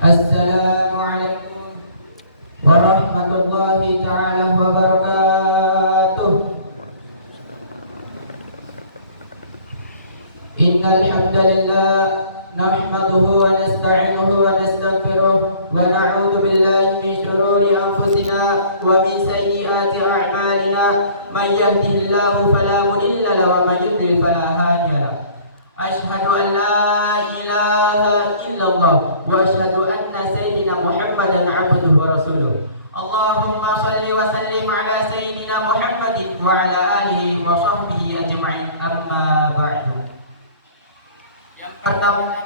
Assalamualaikum warahmatullahi ta'ala wabarakatuh. Innal hamdalillah nahmaduhu wa nasta'inuhu wa nastaghfiruh wa na'udzu billahi min shururi anfusina wa min sayyiati a'malina. May yahdihillahu fala mudilla lahu wa may yudlil fala hadiya lahu. Ashhadu an la ilaha illallah wa ashhadu anna sayyidina Muhammadan abduhu wa rasuluh. Allahumma salli wa sallim ala sayyidina Muhammadin wa ala alihi wa sahbihi ajma'in, amma ba'du. Yang pertama,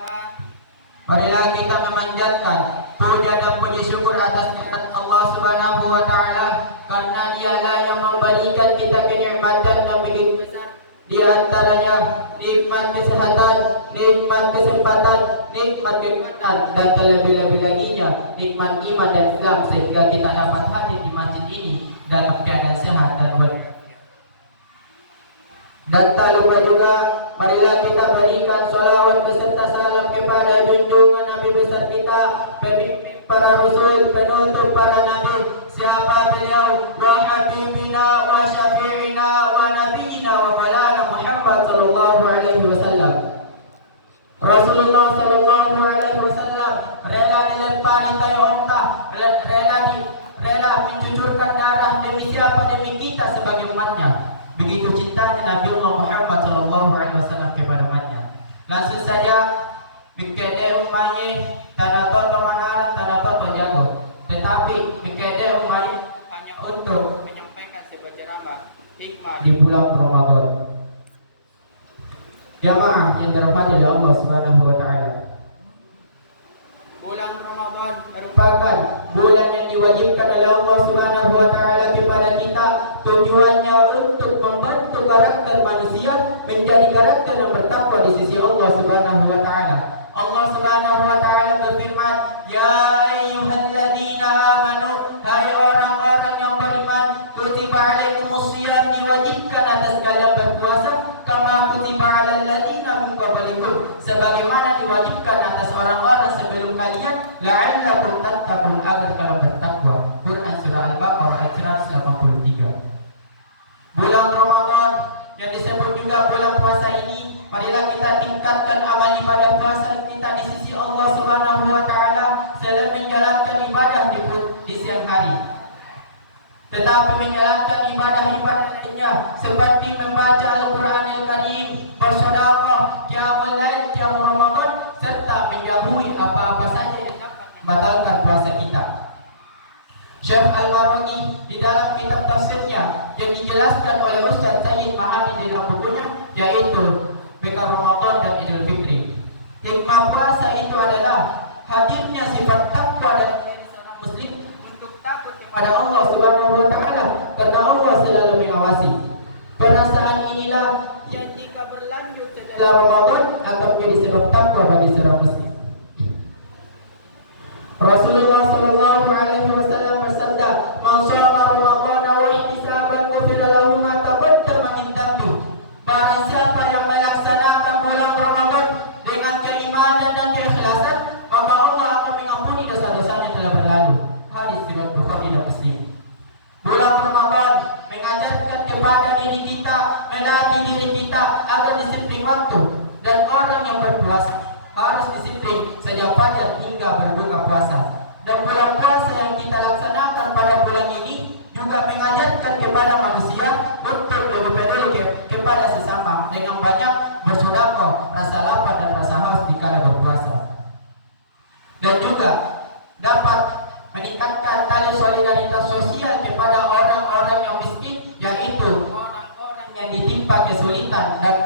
marilah kita memanjatkan puja dan puji syukur atas nikmat Allah Subhanahu wa taala, karena Dialah yang memberikan kita kenikmatan yang begitu besar. Di antaranya nikmat kesehatan, nikmat kesempatan, nikmat kekuatan, dan terlebih-lebih laginya nikmat iman dan Islam, sehingga kita dapat hadir di masjid ini dalam keadaan sehat dan walafiat. Dan tak lupa juga, marilah kita berikan sholawat beserta salam kepada junjungan Nabi besar kita, pemimpin para rasul, penutup para nabi. Siapa beliau? Wa habibina wa syafi'ina wa nabiyina wa maulana Muhammad sallallahu alaihi wasallam. Rasulullah sallallahu alaihi wasallam rela dilempari tayo unta, rela mencucurkan darah demi siapa? Demi kita sebagai umatnya. Begitu cintanya Nabiullah Muhammad sallallahu alaihi wasallam kepada umatnya. Langsung saja mikede umaye tanah toto manaran, tanah toto jago. Tetapi mikede umaye hanya untuk menyampaikan sebuah ceramah hikmah di bulan Ramadan. Jamaah yang dirahmati oleh Allah Subhanahu wa taala. Bulan Ramadan merupakan bulan yang diwajibkan oleh Allah Subhanahu wa taala kepada kita. Tujuannya untuk membentuk karakter manusia menjadi karakter yang bertakwa di sisi Allah Subhanahu wa taala. Allah Subhanahu wa taala berfirman, "Ya ayyuhalladzina amanu", hai orang-orang yang beriman, "kutiba alaikumusiyam", diwajibkan atas kalian berpuasa, kama kutiba alal ladzina min qablikum, sebagaimana diwajibkan atas orang-orang sebelum kalian, la'allakum tattaqun, agar kalian bertakwa. Quran surah Al-Baqarah ayat 183. Bulan Ramadan yang disebut juga bulan puasa ini, marilah kita tingkatkan amal ibadah puasa kita di sisi Allah Subhanahu wa taala selain menjalankan ibadah di siang hari. Tetapi menjalankan ibadah-ibadah lainnya seperti membaca Al-Qur'anil Karim, bersedekah, qiyamul lail, qiyam Ramadan, serta menjauhi apa-apa saja yang dapat membatalkan puasa kita. Syekh Al-Marwazi di dalam kitab tafsirnya yang dijelaskan oleh Ustaz Sayyid Mahabi di dalam bukunya, yaitu Fikih Ramadan dan Idul Fitri. Hikmah puasa itu adalah hadirnya sifat takwa dan diri seorang muslim untuk takut kepada Allah Subhanahu wa taala, karena Allah selalu mengawasi. Perasaan inilah yang jika berlanjut setelah Ramadan akan menjadi sebab takwa bagi seorang muslim. Rasulullah sallallahu alaihi wasallam bersabda, "Man shoma Ramadhana wa ihtisaban ghufira lahu ma taqaddama min dhanbi." Barang siapa yang melaksanakan bulan Ramadan dengan keimanan dan keikhlasan, maka Allah akan mengampuni dosa-dosanya yang telah berlalu. Hadis riwayat Bukhari dan Muslim. Bulan Ramadan mengajarkan kepada diri kita, melatih diri kita agar disiplin waktu, dan orang yang berpuasa harus disiplin sejak fajar hingga berbuka puasa. Dan bulan puasa yang kita laksanakan pada bulan ini juga mengajarkan kepada manusia untuk lebih peduli kepada sesama dengan banyak bersedekah, rasa lapar dan rasa haus di kala berpuasa. Dan juga dapat meningkatkan tali solidaritas sosial kepada orang-orang yang miskin, yaitu orang-orang yang ditimpa kesulitan dan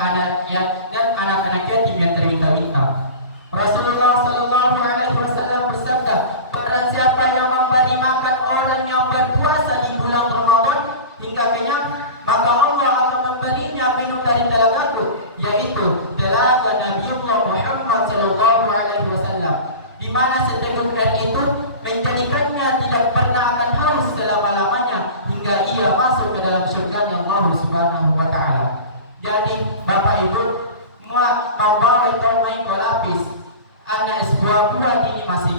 anak-anak yatim yang terwinta-winta. Rasulullah sallallahu alaihi wasallam bersabda, barang siapa yang memberi makan orang yang berpuasa di bulan Ramadan hingga kenyang, maka Allah akan memberinya minum dari telagaku, yaitu telaga Nabiullah Muhammad sallallahu alaihi wasallam, di mana seteguk air itu menjadikannya tidak pernah akan haus selama-lamanya hingga ia masuk ke dalam surga Allah Subhanahu wa taala. Jadi Bapak Ibu, mau bawa itu main kolapis anak sebuah buah ini masih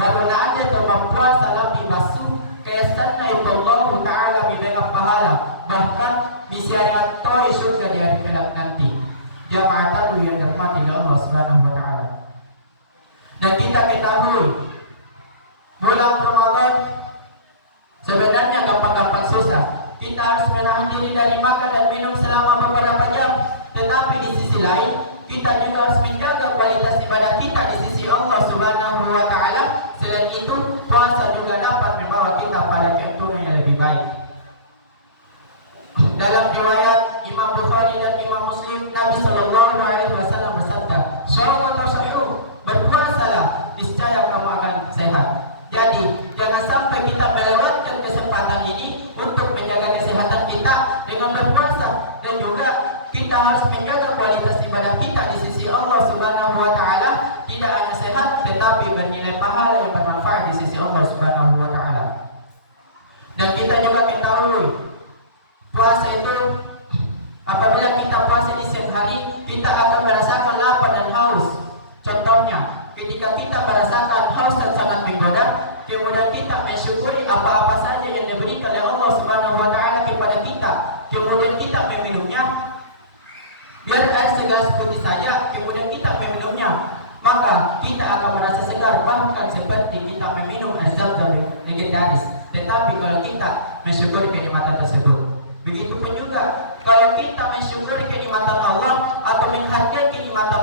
baru na ada kemampuan salam dimasuk kaya sana itu Allah Ta'ala memberikan pahala, bahkan bisa dengan toy surga di hari kelak nanti. Jamaah yang dirahmati Allah Subhanahu wa Ta'ala. Dan kita ketahui bulan Ramadan sebenarnya gampang-gampang susah. Kita harus menahan diri dari makan dan minum selama beberapa jam. Tetapi di sisi lain, kita juga harus menjaga kualitas ibadah kita di sisi Allah Subhanahu wa Ta'ala. Selain itu, puasa juga dapat membawa kita pada keuntungan yang lebih baik. Dalam riwayat Imam Bukhari dan Imam Muslim, Nabi Sallallahu Alaihi Wasallam bersabda, "Syawal tersahu, berpuasalah, niscaya kamu akan sehat." Jadi, jangan sampai kita melewatkan kesempatan ini untuk menjaga kesehatan kita dengan berpuasa, dan juga kita harus menjaga kualitas ibadah kita di sisi Allah Subhanahu wa Ta'ala, tidak hanya sehat tetapi bernilai pahala yang bermanfaat di sisi Allah Subhanahu wa Ta'ala. Dan kita juga ketahui puasa itu, apabila kita puasa di siang hari, kita akan merasakan lapar dan haus. Contohnya, ketika kita merasakan haus dan sangat menggoda, kemudian kita mensyukuri apa-apa saja yang diberikan oleh Allah Subhanahu wa Ta'ala kepada kita, kemudian kita meminumnya, biar air segelas putih saja, kemudian kita meminumnya, maka kita akan merasa segar, bahkan seperti kita meminum air zam-zam legendaris. Tetapi kalau kita mensyukuri kenikmatan tersebut, begitupun juga kalau kita mensyukuri kenikmatan Allah atau menghargai kenikmatan